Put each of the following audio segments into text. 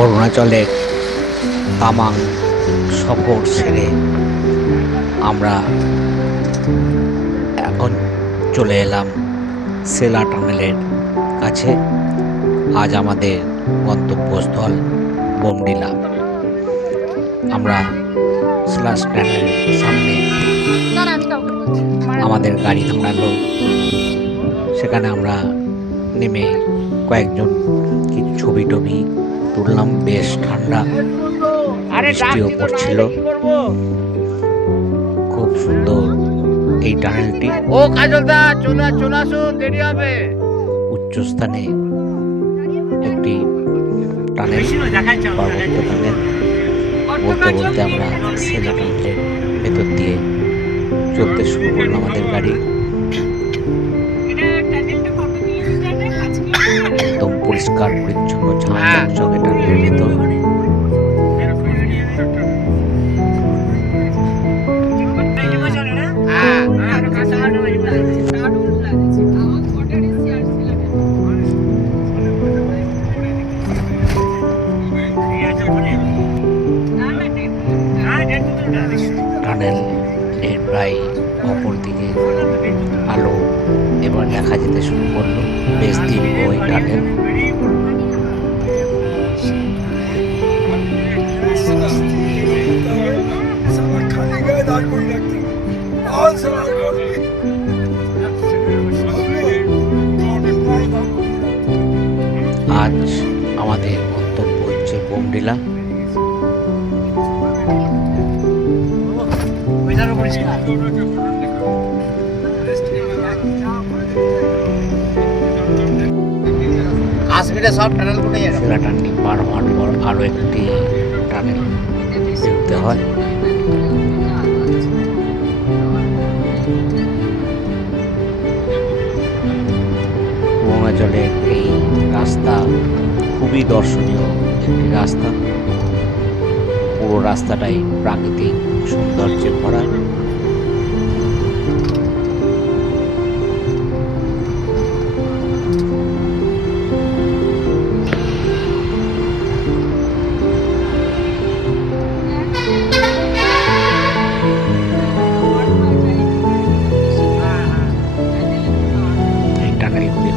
অরুণাচলের তামাং সফর সেরে আমরা এখন চলে এলাম সেলা টানেলের কাছে। আজ আমাদের গন্তব্যস্থল বোমডিলা। আমরা সেলা টানেলের সামনে আমাদের গাড়ি থামালো, সেখানে আমরা নেমে কয়েকজন কিছু ছবি টবি তুললাম। বেশ ঠান্ডা, বৃষ্টিও পড়ছিল। খুব সুন্দর এই টানেলটি। ও কাজলদা চলে আসুন, দেরি হবে। উচ্চস্থানে একটি টানেল, পার্বত্য টানেল। বলতে বলতে আমরা সেলা টানেলের ভেতর দিয়ে চলতে শুরু করলাম আমাদের গাড়ি। একদম পরিষ্কার পরিচ্ছন্ন ঝাঁকঝকে টানেলের ভেতর। টানেল এর প্রায় অপর দিকে আলো এবার দেখা যেতে শুরু করলো। বেশ দীর্ঘ এই টানেল। আজ আমাদের গন্তব্য হচ্ছে বোমডিলা। সেলা টানেল পার হওয়ার পর আরো একটি টানেল দেখতে হয়। অরুণাচলের এই রাস্তা খুবই দর্শনীয় একটি রাস্তা। পুরো রাস্তাটাই প্রাকৃতিক সৌন্দর্যে ভরা।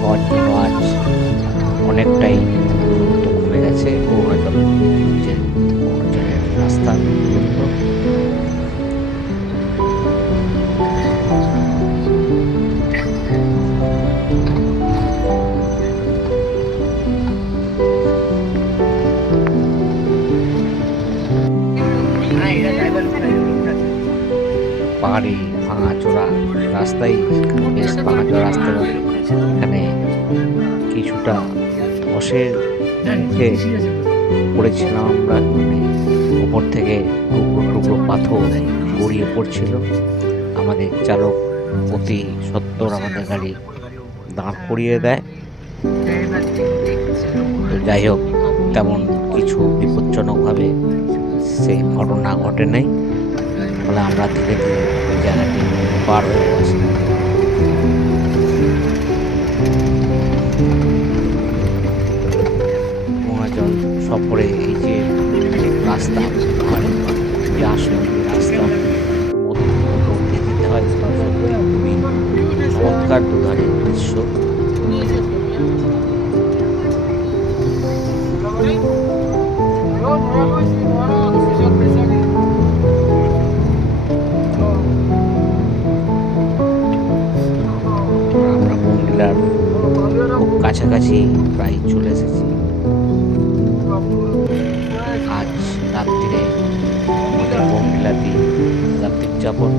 হওয়ার জন্য আজ অনেকটাই দূরত্ব কমে গেছে অরুণাচলের রাস্তার দূরত্ব। পাহাড়ি ভাঙাচোরা রাস্তায়, বেশ ভাঙাচোরা রাস্তা। এখানে কিছুটা ধসের মুখে পড়েছিলাম আমরা। উপর থেকে টুকরো টুকরো পাথর গড়িয়ে পড়ছিল। আমাদের চালক অতি সত্বর আমাদের গাড়ি দাঁড় করিয়ে দেয়। তো যাই হোক, তেমন কিছু বিপজ্জনকভাবে সেই ঘটনা ঘটে নাই। ফলে আমরা ধীরে ধীরে ওই জায়গাটি পার হয়ে গেছি। অরুণাচল সফরে এই যে রাস্তা, আসলে রাস্তার মধ্যে যেতে হয়, সত্যি খুবই চমৎকার দুধারের দৃশ্য। আমরা বোমডিলার খুব কাছাকাছি প্রায় চলে এসেছি। আজ রাত্রিরে আমাদের বোমডিলাতে রাত্রির যাপন।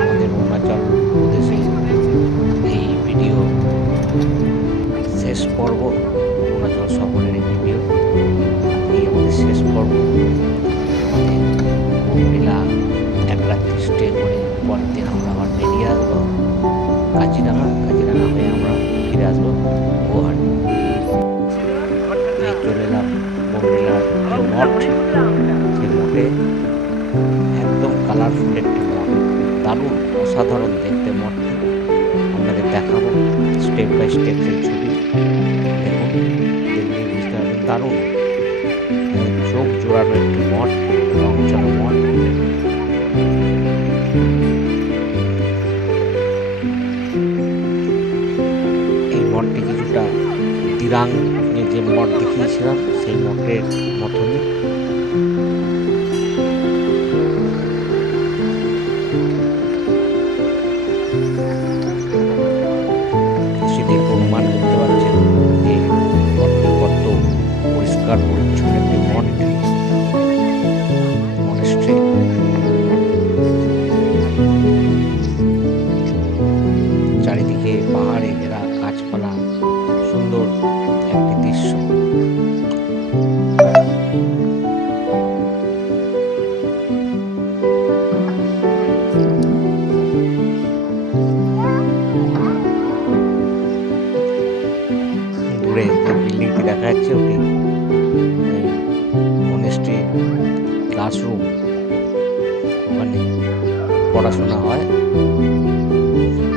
আমাদের অরুণাচল প্রদেশে এই ভিডিও শেষ পর্ব। অরুণাচল সফরের এই ভিডিও এই আমাদের শেষ পর্ব। আমাদের বোমডিলা এক রাত্রি স্টে করে পরের দিন আমরা আবার বেরিয়ে আসবো কাজিরাঙা হয়ে আমরা ফিরে আসবো গুয়াহাটি। সেই মঠে একদম কালারফুল একটি মঠ, দারুণ অসাধারণ দেখতে মঠটি। আপনাদের দেখাবো স্টেপ বাই স্টেপ সেই ছবি। দেখুন, দেখলেই বুঝতে পারবেন দারুণ চোখ জোড়ানো একটি মঠ, রংচটা মঠ। এই মঠটি কিছুটা দিরাঙে যে মঠ দেখিয়েছিলাম সেই মঠের মতনই। দেখে অনুমান করতে পারছেন যে মঠটি কত পরিষ্কার পরিচ্ছন্ন একটি মঠ, মনেস্ট্রি। চারিদিকে পাহাড়ে ঘেরা গাছপালা, সুন্দর একটি দৃশ্য। দূরে যে বিল্ডিংটি দেখা যাচ্ছে ওটি মনেস্ট্রি ক্লাসরুম, ওখানে পড়াশোনা হয়।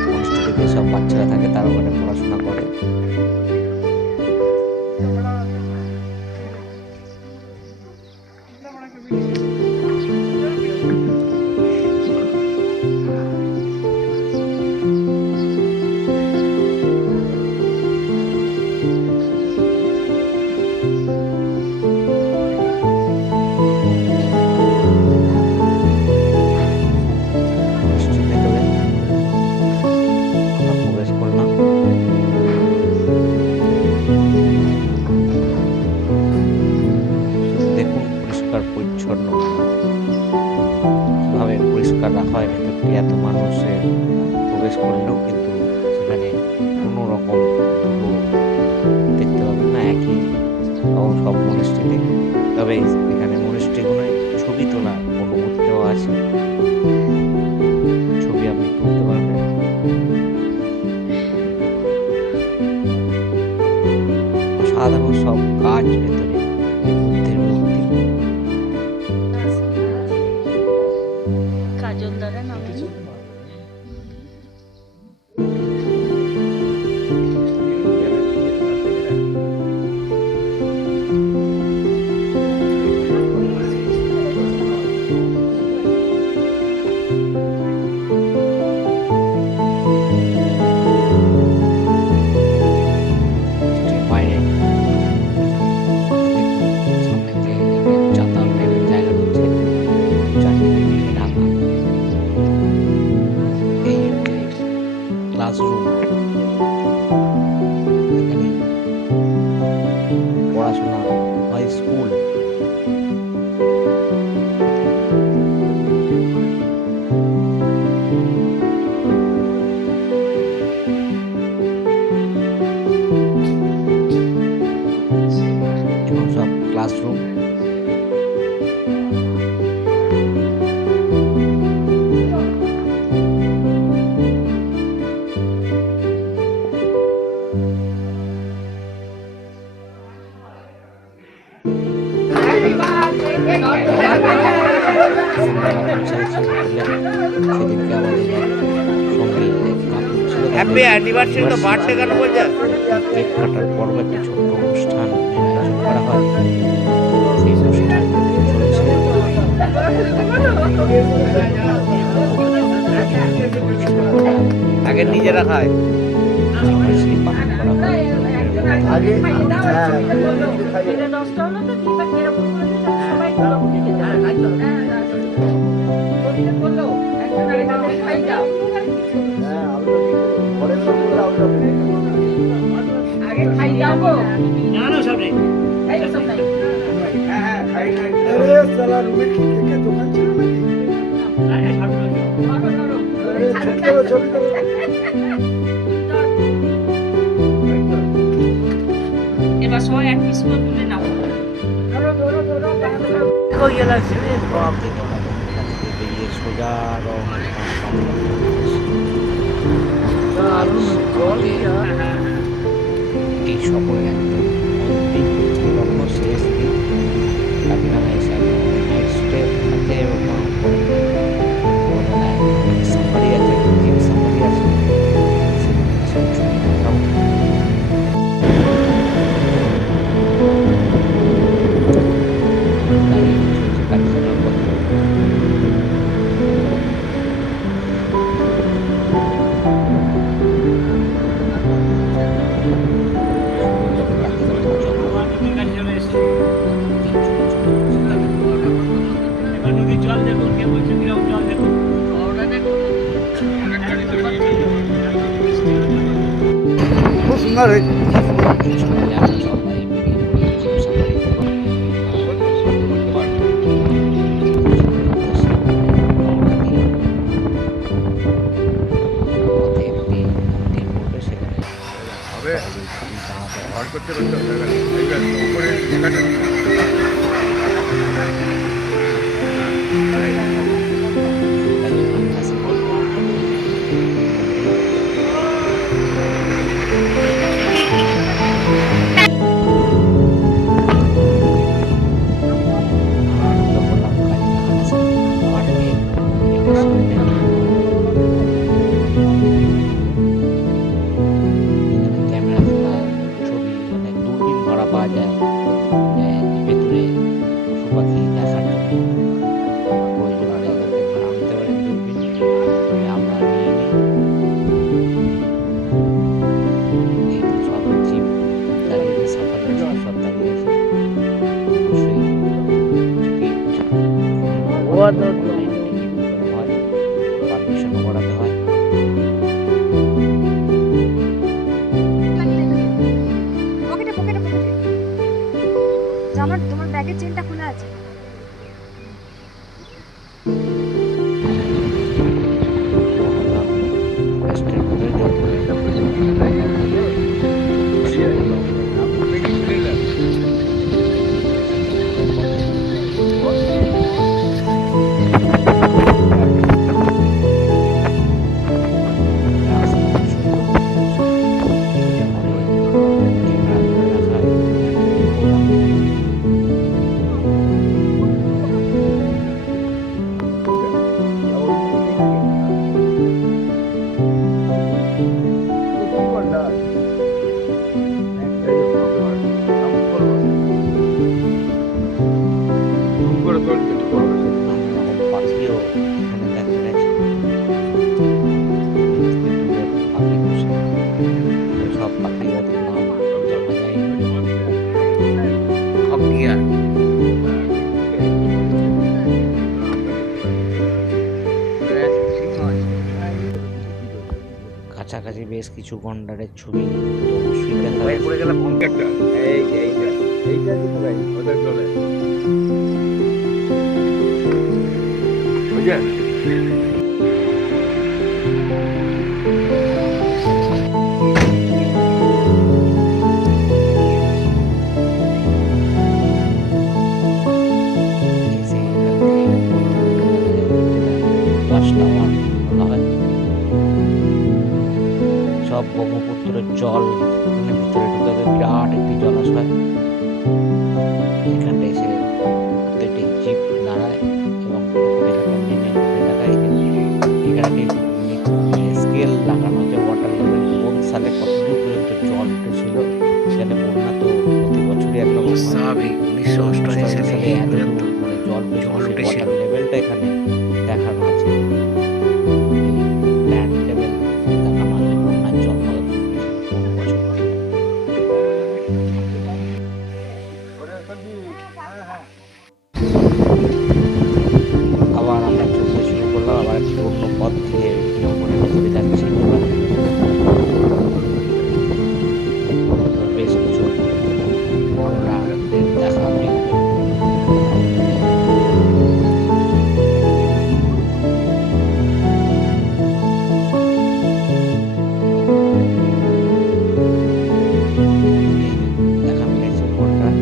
মনেস্ট্রিতে সব বাচ্চারা থাকে, তারা ওখানে পড়াশোনা করে। পরিচ্ছন্ন ভাবে পরিষ্কার রাখা হয় ভেতরটি। এত মানুষের প্রবেশ করলেও কিন্তু সেখানে কোনো রকম ধুলো দেখতে পাবেন না, একই সব মনেস্ট্রিতে। তবে এখানে মনেস্ট্রিগুলোয় ছবি তোলা অনুমতিও আছে, ছবি আপনি তুলতে পারবেন। সাধারণ সব কাজ ভেতরে, বুদ্ধের মূর্তি। কাজল দ্বারা নামে ক্লাসরুম, এখানে পড়াশোনা হয়, স্কুল। এবং সব ক্লাসরুম। সেদিনকে আমাদের সঙ্গে হ্যাপি অ্যানিভার্সারি তো বার্থডে কেন বলছে? কেক কাটার পর্ব একটি ছোট্ট অনুষ্ঠান আয়োজন করা হয়। সেই অনুষ্ঠান চলছে। আগে নিজেরা খায়। সেই পালন করা হয়। এবার সবাই এক পিস করে তুলে নাও। বেরিয়ে সোজা এই সকলের একদম অন্তিম লগ্ন শেষ দিন কাকিনামা এসে আরে সকালে আমরা সবাই বেরিয়ে পড়ি জিপ সাফারি করব। পথে একটি মন্দির পড়বে, সেখানে হবে দাঁড়াতে বার হয়। করতে পারতে হবে এই যে উপরে জায়গাটা আনন্দ করলাম কালীঘাট মাঠে হেঁটে সামনে এখানে ক্যামেরা খোলা ছবি, মানে দূরবীন ভাড়া পাওয়া যায় ভেতরে পশু পাখি দেখার জন্য। প্রয়োজন হলে এখান থেকে ভাড়া নিতে পারেন দূরবীন, তবে আমরা নিয়ে নিই। এই সব জিপ দাঁড়িয়ে সাফারি সব দাঁড়িয়ে আছে। অবশ্যই টিকিট অনলাইন টিকিট বুকিং হয়, পারমিশনও করাতে হয়। পকেটে পকেটে পকেটে জামার তোমার ব্যাগের চেনটা খোলা আছে। রেস্টের মধ্যে জল পাখিও এখানে দেখা গেছে। দূরের পাখি বসে, সব পাখির নাম জানা যায়নি। অজ্ঞা কাছাকাছি বেশ কিছু গন্ডারের ছবি তো অবশ্যই দেখা ভাই গেছে। পড়ে গেলাম একটা এই যে এইটা কিন্তু ভাই ওদের চলে বুঝলেন এই যে এখান থেকে ওয়াচ টাওয়ার বলা হয়। সব ব্রহ্মপুত্রের জল এখানে ভিতরে ঢুকে গেছে, বিরাট একটি জলাশয়। এখানটা এসে প্রত্যেকটি জিপ দাঁড়ায় এবং এখানে নেমে ঘুরে দেখায় যে এখানে স্কেল লাগানো যে ওয়াটার লেভেল কোন সালে কতদূর পর্যন্ত জল উঠেছিল। সেখানে বন্যা তো প্রতি বছরই একরকম হয়। স্বাভাবিক 1988 সালে সালে এই এতদূর পর্যন্ত মানে জল জল উঠেছিল, উঠেছিল। ওয়াটার লেভেলটা এখানে দেখানো আছে। ল্যান্ড লেভেল দেখানো আছে, বন্যার জল কতদূর উঠেছিল কোন বছর কত। আবার আমরা চলতে শুরু করলাম, আবার একটি অন্য পথ দিয়ে জঙ্গলের ভিতরে যাচ্ছি। তো বেশ কিছু গন্ডারের দেখা মিলবে। দেখা মিলেছে গন্ডার,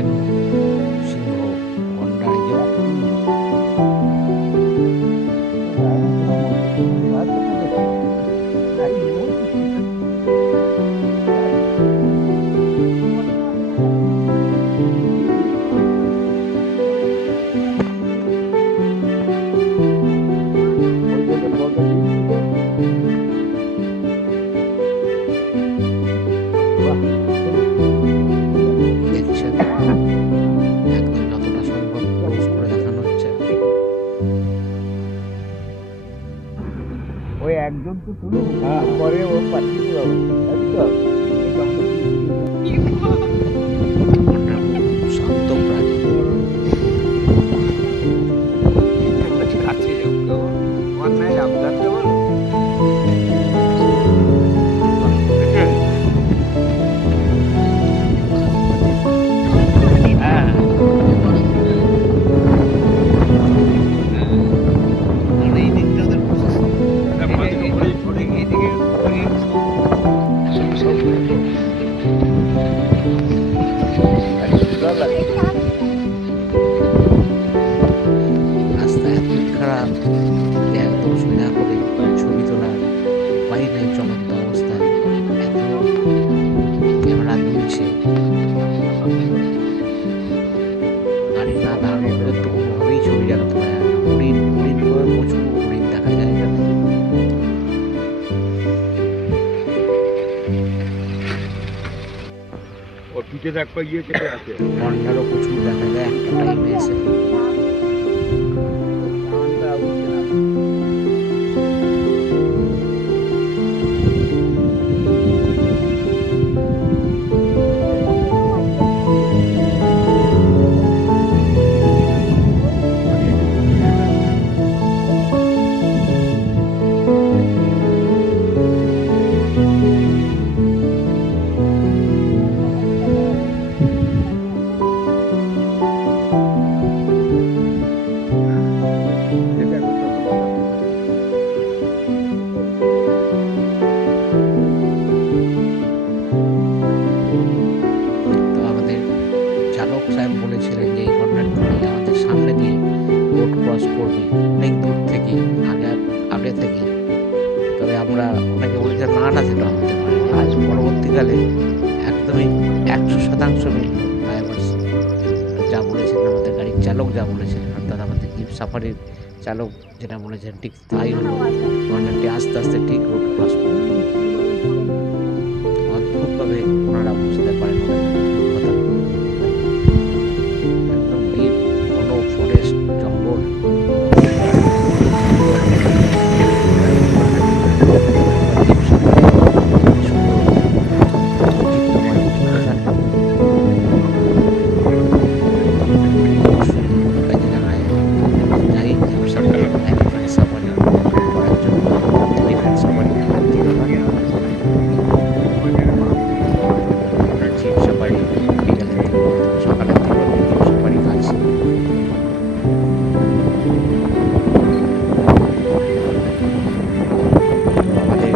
এক সিংহ গন্ডার এই যে দেখছেন একদম যতটা সম্ভব ক্লোজ করে দেখানো হচ্ছে। ওই একজন তো তুলুন পরে ও পাঠিয়ে দেবো তাই তো শান্ত প্রাণী, কাছে যাও অন্যায় আপনার তো বলো লাগে রাস্তা এত খারাপ যে একদম সোজা করে ছবি তোলার উপায় নেই চলন্ত অবস্থায়। এত ক্যামেরা দুলছে, গাড়ি না দাঁড়ানো পর্যন্ত কোনোভাবেই ছবি যেন তোলা যায় না। হরিণ হরিণ করে প্রচুর হরিণ দেখা যায় এখানে। ওর পিঠে দেখ পা গিয়ে কেটে আছে গন্ডারও প্রচুর দেখা যায় একটা টাইমে এসে। ধানটা উঠছে না এটা করতে তো আমাদের চালক সাহেব বলেছিলেন যে এই গন্ডার ট্রলি আমাদের সামনে দিয়ে রোড ক্রস করবে অনেক দূর থেকে, আগে থেকে। তবে আমরা ওনাকে বলেছিলাম না না সেটা হতে পারে না। আজ পরবর্তীকালে একদমই 100% মিলল। ড্রাইভার যা বলেছিলেন, আমাদের গাড়ির চালক যা বলেছিলেন, অর্থাৎ আমাদের জিপ সাফারির চালক যেটা বলেছেন ঠিক তাই হলো। গন্ডারটি আস্তে আস্তে ঠিক রোড ক্রস করবে। অদ্ভুতভাবে ওনারা বুঝতে পারেন ওনাদের কথা। একদম ডিপ কোনো ফরেস্ট জঙ্গল, জিপ সাফারি, সুন্দর বৈচিত্র্যময় অভিজ্ঞতা। অবশ্যই কাজিরাঙায় যাই জিপ সাফারি, এলিফ্যান্ট সাফারি করার জন্য। এলিফ্যান্ট সাফারি জিপ সাফারি বিকালের দিকে, সকালের দিকে জিপ সাফারি আছে। আমাদের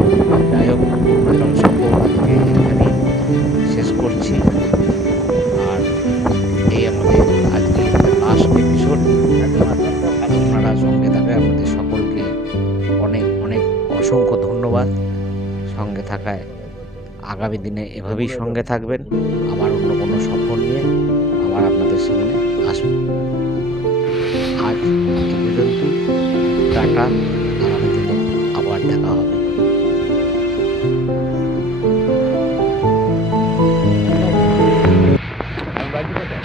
যাই হোক অরুণাচল সফর আজকে এখানেই শেষ করছি। আর এই আমাদের আজকে লাস্ট এপিসোড। আপনারা সঙ্গে থাকায় আমাদের সকলকে অনেক অনেক অসংখ্য ধন্যবাদ সঙ্গে থাকায়। আগামী দিনে এভাবেই সঙ্গে থাকবেন। আবার অন্য কোনো সফর নিয়ে আবার আপনাদের সামনে আসবো। আজ এই পর্যন্ত, টাটা। আগামী দিনে আবার দেখা হবে। আর বাকি কথা